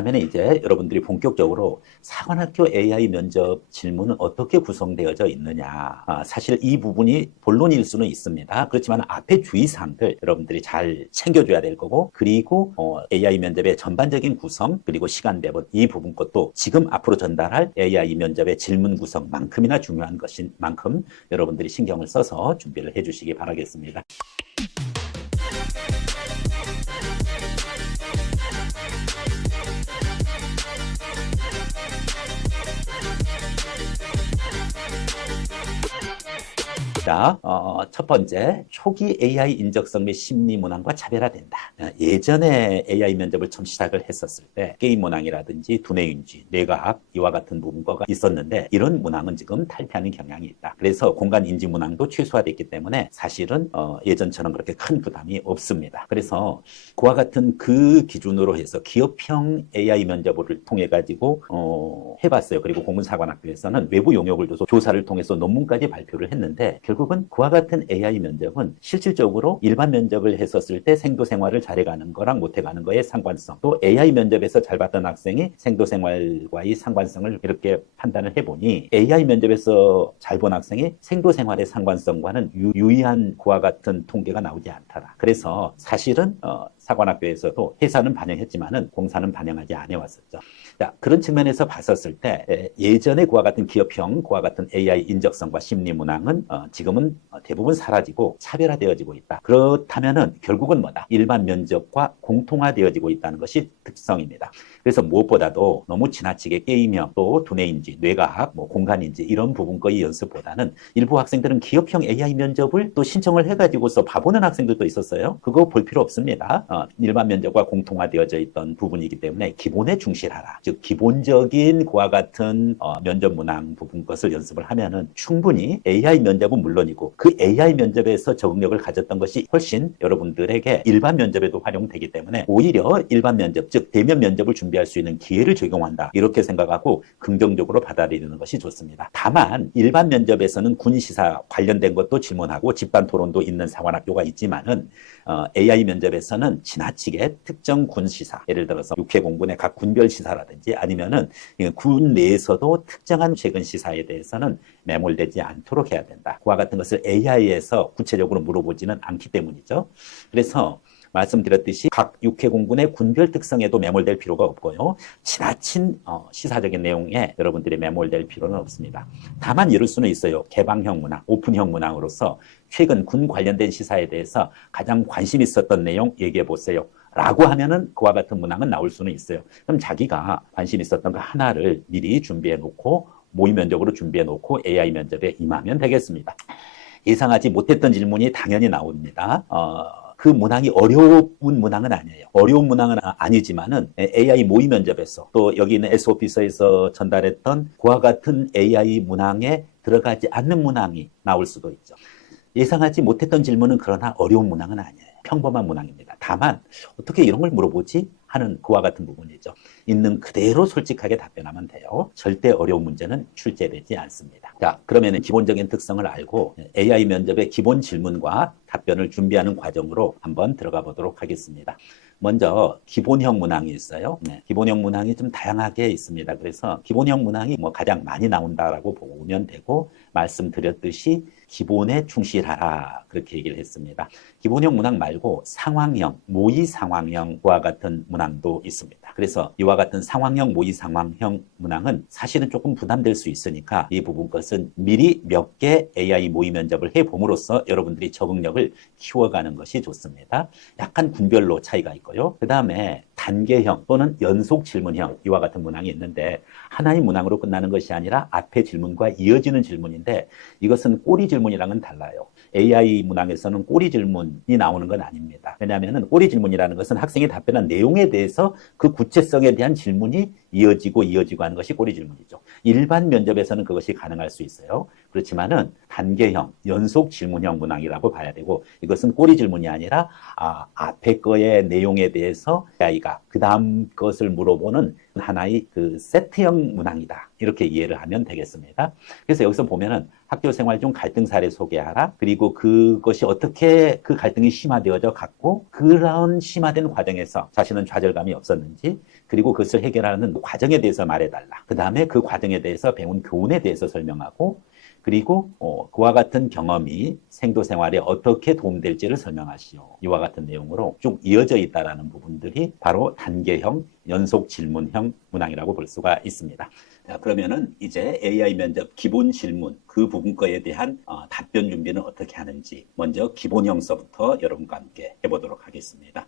다음에는 이제 여러분들이 본격적으로 사관학교 AI 면접 질문은 어떻게 구성되어져 있느냐. 사실 이 부분이 본론일 수는 있습니다. 그렇지만 앞에 주의사항들 여러분들이 잘 챙겨줘야 될 거고, 그리고 AI 면접의 전반적인 구성, 그리고 시간 배분, 이 부분 것도 지금 앞으로 전달할 AI 면접의 질문 구성만큼이나 중요한 것인 만큼 여러분들이 신경을 써서 준비를 해주시기 바라겠습니다. 자, 첫 번째, 초기 AI 인적성 및 심리 문항과 차별화된다. 예전에 AI 면접을 처음 시작을 했었을 때 게임 문항이라든지 두뇌인지, 뇌과학 이와 같은 문과가 있었는데 이런 문항은 지금 탈피하는 경향이 있다. 그래서 공간 인지 문항도 최소화됐기 때문에 사실은 예전처럼 그렇게 큰 부담이 없습니다. 그래서 그와 같은 그 기준으로 해서 기업형 AI 면접을 통해 가지고 해봤어요. 그리고 공군사관학교에서는 외부 용역을 둬서 조사를 통해서 논문까지 발표를 했는데 결국은 그와 같은 AI 면접은 실질적으로 일반 면접을 했었을 때 생도생활을 잘해가는 거랑 못해가는 거의 상관성, 또 AI 면접에서 잘 봤던 학생이 생도생활과의 상관성을 이렇게 판단을 해보니 AI 면접에서 잘 본 학생이 생도생활의 상관성과는 유의한 그와 같은 통계가 나오지 않더라. 그래서 사실은 사관학교에서도 회사는 반영했지만은 공사는 반영하지 않아 왔었죠. 자, 그런 측면에서 봤었을 때 예전에 그와 같은 기업형, 그와 같은 AI 인적성과 심리 문항은 지금은 대부분 사라지고 차별화되어지고 있다. 그렇다면은 결국은 뭐다? 일반 면접과 공통화되어지고 있다는 것이 특성입니다. 그래서 무엇보다도 너무 지나치게 게임형, 또 두뇌인지, 뇌과학, 공간인지 이런 부분 거의 연습보다는 일부 학생들은 기업형 AI 면접을 또 신청을 해가지고서 봐보는 학생들도 있었어요. 그거 볼 필요 없습니다. 일반 면접과 공통화되어져 있던 부분이기 때문에 기본에 충실하라. 즉 기본적인 그와 같은 면접 문항 부분 것을 연습을 하면은 충분히 AI 면접은 물론이고 그 AI 면접에서 적응력을 가졌던 것이 훨씬 여러분들에게 일반 면접에도 활용되기 때문에 오히려 일반 면접, 즉 대면 면접을 준비할 수 있는 기회를 제공한다. 이렇게 생각하고 긍정적으로 받아들이는 것이 좋습니다. 다만 일반 면접에서는 군시사 관련된 것도 질문하고 집단 토론도 있는 사관학교가 있지만은 AI 면접에서는 지나치게 특정 군시사, 예를 들어서 육해공군의 각 군별 시사라든지 아니면은 군 내에서도 특정한 최근 시사에 대해서는 매몰되지 않도록 해야 된다. 그와 같은 것을 AI에서 구체적으로 물어보지는 않기 때문이죠. 그래서 말씀드렸듯이 각 육해공군의 군별 특성에도 매몰될 필요가 없고요. 지나친 시사적인 내용에 여러분들이 매몰될 필요는 없습니다. 다만 이럴 수는 있어요. 개방형 문항, 오픈형 문항으로서 최근 군 관련된 시사에 대해서 가장 관심 있었던 내용 얘기해 보세요. 라고 하면은 그와 같은 문항은 나올 수는 있어요. 그럼 자기가 관심 있었던 거 하나를 미리 준비해 놓고 모의 면접으로 준비해 놓고 AI 면접에 임하면 되겠습니다. 예상하지 못했던 질문이 당연히 나옵니다. 그 문항이 어려운 문항은 아니에요. 어려운 문항은 아니지만은 AI 모의 면접에서 또 여기 있는 S오피서에서 전달했던 그와 같은 AI 문항에 들어가지 않는 문항이 나올 수도 있죠. 예상하지 못했던 질문은 그러나 어려운 문항은 아니에요. 평범한 문항입니다. 다만 어떻게 이런 걸 물어보지? 하는 그와 같은 부분이죠. 있는 그대로 솔직하게 답변하면 돼요. 절대 어려운 문제는 출제되지 않습니다. 자, 그러면 기본적인 특성을 알고 AI 면접의 기본 질문과 답변을 준비하는 과정으로 한번 들어가 보도록 하겠습니다. 먼저 기본형 문항이 있어요. 기본형 문항이 좀 다양하게 있습니다. 그래서 기본형 문항이 가장 많이 나온다라고 보면 되고, 말씀드렸듯이 기본에 충실하라 그렇게 얘기를 했습니다. 기본형 문항 말고 상황형, 모의 상황형과 같은 문항도 있습니다. 그래서 이와 같은 상황형, 모의 상황형 문항은 사실은 조금 부담될 수 있으니까 이 부분 것은 미리 몇 개 AI 모의 면접을 해봄으로써 여러분들이 적응력을 키워가는 것이 좋습니다. 약간 군별로 차이가 있고요. 그 다음에 단계형 또는 연속 질문형 이와 같은 문항이 있는데 하나의 문항으로 끝나는 것이 아니라 앞에 질문과 이어지는 질문인데 이것은 꼬리 질문이랑은 달라요. AI 문항에서는 꼬리 질문이 나오는 건 아닙니다. 왜냐하면 꼬리 질문이라는 것은 학생이 답변한 내용에 대해서 그 구체성에 대한 질문이 이어지고 하는 것이 꼬리 질문이죠. 일반 면접에서는 그것이 가능할 수 있어요. 그렇지만은 단계형, 연속 질문형 문항이라고 봐야 되고 이것은 꼬리 질문이 아니라 앞에 거의 내용에 대해서 AI가 그 다음 것을 물어보는 하나의 그 세트형 문항이다. 이렇게 이해를 하면 되겠습니다. 그래서 여기서 보면은 학교 생활 중 갈등 사례 소개하라. 그리고 그것이 어떻게 그 갈등이 심화되어져 갔고 그런 심화된 과정에서 자신은 좌절감이 없었는지, 그리고 그것을 해결하는 과정에 대해서 말해달라. 그 다음에 그 과정에 대해서 배운 교훈에 대해서 설명하고 그리고 그와 같은 경험이 생도 생활에 어떻게 도움될지를 설명하시오. 이와 같은 내용으로 쭉 이어져 있다라는 부분들이 바로 단계형 연속 질문형 문항이라고 볼 수가 있습니다. 자, 그러면은 이제 AI 면접 기본 질문 그 부분 거에 대한 답변 준비는 어떻게 하는지 먼저 기본형서부터 여러분과 함께 해보도록 하겠습니다.